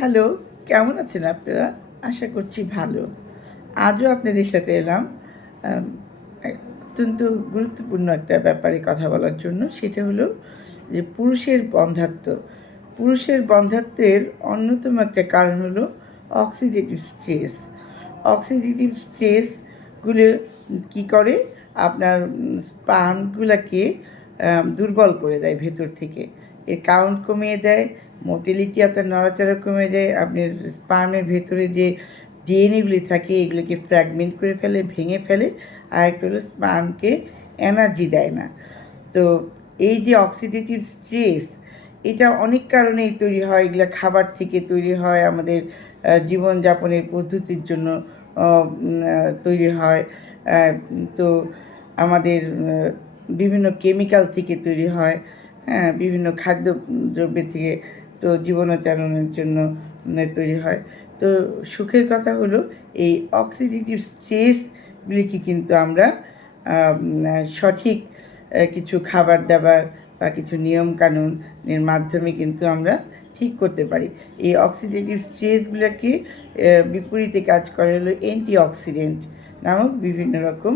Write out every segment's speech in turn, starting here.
Hello, কেমন আছেন আপনারা? আশা করছি ভালো। আজও আপনাদের সাথে এলাম অত্যন্ত গুরুত্বপূর্ণ একটা ব্যাপারে কথা বলার জন্য। সেটা হলো যে পুরুষের বন্ধাত্ব পুরুষের বন্ধাত্বের অন্যতম একটা কারণ হলো অক্সিডেটিভ স্ট্রেস অক্সিডেটিভ স্ট্রেসগুলো কি করে? আপনার স্পার্মগুলোকে দুর্বল করে দেয় ভেতর থেকে। এর কাউন্ট কমিয়ে দেয় মোটিলিটি অর্থাৎ নড়াচড়া কমে যায় আপনার স্পার্মের ভেতরে যে ডিএনএগুলি থাকে, এগুলোকে ফ্র্যাগমেন্ট করে ফেলে, ভেঙে ফেলে আর একটা হলো স্পার্মকে এনার্জি দেয় না। তো এই যে অক্সিডেটিভ স্ট্রেস এটা অনেক কারণেই তৈরি হয়, এগুলো খাবার থেকে তৈরি হয়, আমাদের জীবনযাপনের পদ্ধতির জন্য তৈরি হয় তো আমাদের বিভিন্ন কেমিক্যাল থেকে তৈরি হয় হ্যাঁ বিভিন্ন খাদ্য দ্রব্যের থেকে তো জীবনাচরণের জন্য তৈরি হয়। তো সুখের কথা হলো, এই অক্সিডেটিভ স্ট্রেসগুলিকে কিন্তু আমরা সঠিক কিছু খাবার দাবার বা কিছু নিয়মকানুনের মাধ্যমে কিন্তু আমরা ঠিক করতে পারি। এই অক্সিডেটিভ স্ট্রেসগুলোকে বিপরীতে কাজ করে হলো অ্যান্টি অক্সিডেন্ট নামক বিভিন্ন রকম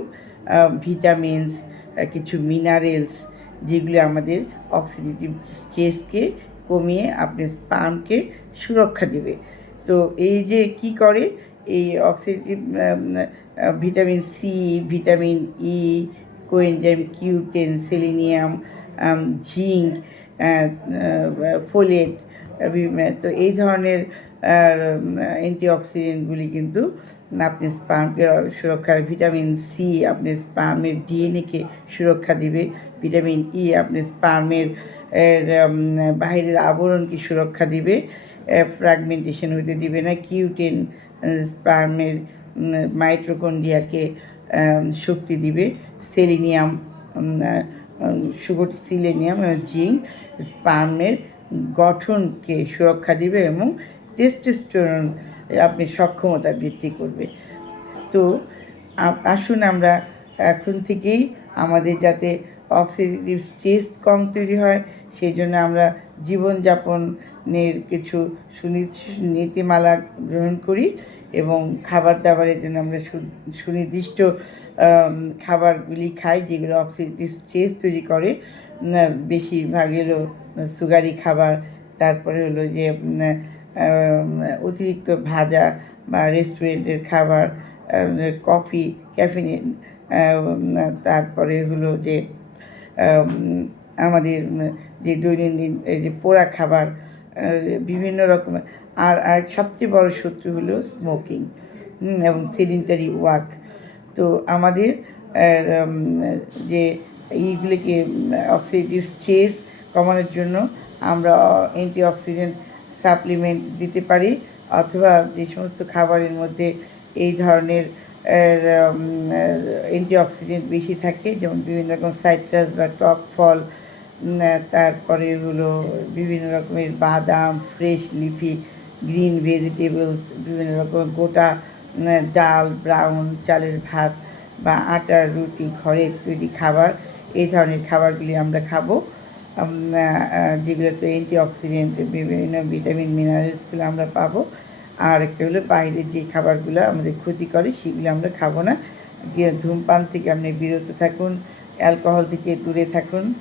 ভিটামিনস কিছু মিনারেলস যেগুলো আমাদের অক্সিডেটিভ স্ট্রেসকে কমিয়ে আপনার স্পামকে সুরক্ষা দেবে। তো এই যে কি করে? এই oxidative vitamin C vitamin E coenzyme Q ten selenium zinc folate তো এই ধরনের অ্যান্টিঅক্সিডেন্টগুলি কিন্তু আপনি স্পার্মকে সুরক্ষা ভিটামিন সি আপনি স্পার্মের ডিএনএকে সুরক্ষা দিবে। ভিটামিন ই আপনি স্পার্মের বাহিরের আবরণকে সুরক্ষা দিবে। ফ্র্যাগমেন্টেশন হতে দিবে না। কিউটেন স্পার্মের মাইট্রোকন্ডিয়াকে শক্তি দিবে। সেলিনিয়াম সুগর সিলেনিয়াম জিঙ্ক স্পার্মের গঠনকে সুরক্ষা দিবে এবং টেস্টোস্টেরন আপনি সক্ষমতা বৃদ্ধি করবে। তো আসুন আমরা এখন থেকেই আমাদের যাতে অক্সিডেটিভ স্ট্রেস কম তৈরি হয়, সেই জন্য আমরা জীবনযাপনের কিছু নীতিমালা গ্রহণ করি এবং খাবার দাবারের জন্য আমরা সুনির্দিষ্ট খাবারগুলি খাই যেগুলো অক্সিডেটিভ স্ট্রেস তৈরি করে। বেশিরভাগ হলো সুগারি খাবার, তারপরে হলো যে অতিরিক্ত ভাজা বা রেস্টুরেন্টের খাবার কফি ক্যাফিনে তারপরে হলো যে আমাদের যে দৈনন্দিন যে পোড়া খাবার বিভিন্ন রকমের আর আর সবচেয়ে বড় শত্রু হলো স্মোকিং এবং সেডিন্টারি ওয়ার্ক তো আমাদের যে এইগুলিকে অক্সিডেটিভ স্ট্রেস কমানোর জন্য আমরা অ্যান্টিঅক্সিডেন্ট সাপ্লিমেন্ট দিতে পারি, অথবা যে সমস্ত খাবারের মধ্যে এই ধরনের অ্যান্টিঅক্সিডেন্ট বেশি থাকে, যেমন বিভিন্ন রকম সাইট্রাস বা টক ফল তারপরে হলো বিভিন্ন রকমের বাদাম ফ্রেশ লিফি গ্রিন ভেজিটেবলস বিভিন্ন রকম গোটা ডাল ব্রাউন চালের ভাত বা আটার রুটি, ঘরের তৈরি খাবার, এই ধরনের খাবারগুলি আমরা খাব। যেগুলোতে অ্যান্টি অক্সিডেন্ট বিভিন্ন ভিটামিন মিনারেলসগুলো আমরা পাবো। আর একটা হলো বাইরের যে খাবারগুলো আমাদের ক্ষতি করে সেগুলো আমরা খাব না। ধূমপান থেকে আপনি বিরত থাকুন অ্যালকোহল থেকে দূরে থাকুন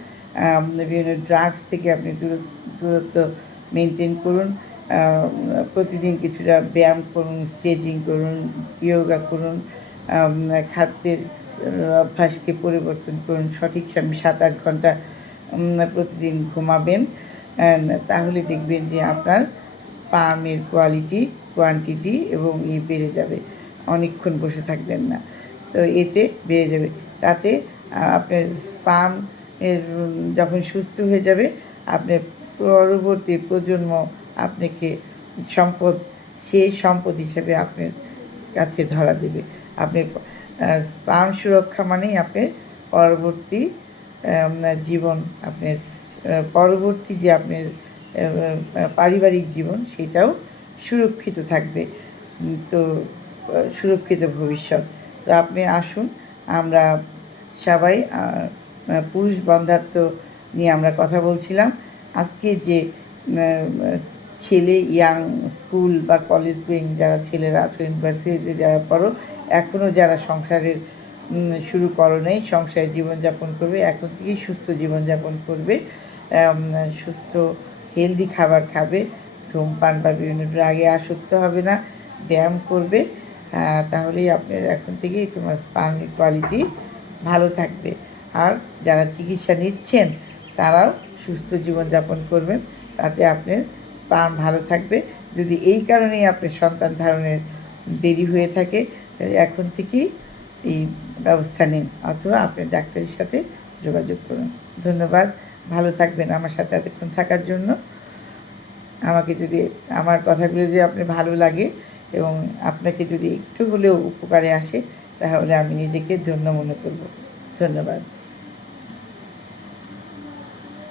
বিভিন্ন ড্রাগস থেকে আপনি দূর- দূরত্ব মেনটেন করুন। প্রতিদিন কিছুটা ব্যায়াম করুন স্ট্রেচিং করুন ইয়োগা করুন খাদ্যের অভ্যাসকে পরিবর্তন করুন। সঠিক সাত আট ঘণ্টা প্রতিদিন ঘুমাবেন তাহলে দেখবেন যে আপনার স্পামের কোয়ালিটি কোয়ান্টিটি এবং ই বেড়ে যাবে। অনেকক্ষণ বসে থাকবেন না। তো এতে বেড়ে যাবে। তাতে আপনার স্পাম যখন সুস্থ হয়ে যাবে, আপনার পরবর্তী প্রজন্ম আপনাকে সম্পদ, সেই সম্পদ হিসেবে আপনার কাছে ধরা দেবে। আপনি স্পাম সুরক্ষা মানেই আপনার পরবর্তী জীবন, আপনার পরবর্তী যে আপনার পারিবারিক জীবন, সেটাও সুরক্ষিত থাকবে। তো সুরক্ষিত ভবিষ্যৎ। তো আপনি আসুন, আমরা সবাই পুরুষ বন্ধাত্ব নিয়ে আমরা কথা বলছিলাম। আজকে যে ছেলে ইয়াং, স্কুল বা কলেজ গোয়িং যারা ছেলেরা আছো ইউনিভার্সিটিতে যারা পড়ো এখনও যারা সংসারের শুরু করো নেই, সংসারে জীবনযাপন করবে, এখন থেকেই সুস্থ জীবনযাপন করবে সুস্থ হেলদি খাবার খাবে, ধূমপান বা বিভিন্ন ড্রাগে আসক্ত হবে না, ব্যায়াম করবে তাহলেই আপনার এখন থেকেই তোমার স্পার্মের কোয়ালিটি ভালো থাকবে। আর যারা চিকিৎসা নিচ্ছেন, তারাও সুস্থ জীবনযাপন করবেন, তাতে আপনার স্পার্ম ভালো থাকবে। যদি এই কারণেই আপনার সন্তান ধারণের দেরি হয়ে থাকে এখন থেকেই এই ব্যবস্থা নিন অথবা আপনি ডাক্তারের সাথে যোগাযোগ করুন। ধন্যবাদ। ভালো থাকবেন আমার সাথে এতক্ষণ থাকার জন্য। আমাকে যদি, আমার কথাগুলো যদি আপনি ভালো লাগে এবং আপনাকে যদি একটু হলেও উপকারে আসে, তাহলে আমি নিজেকে ধন্য মনে করব। ধন্যবাদ।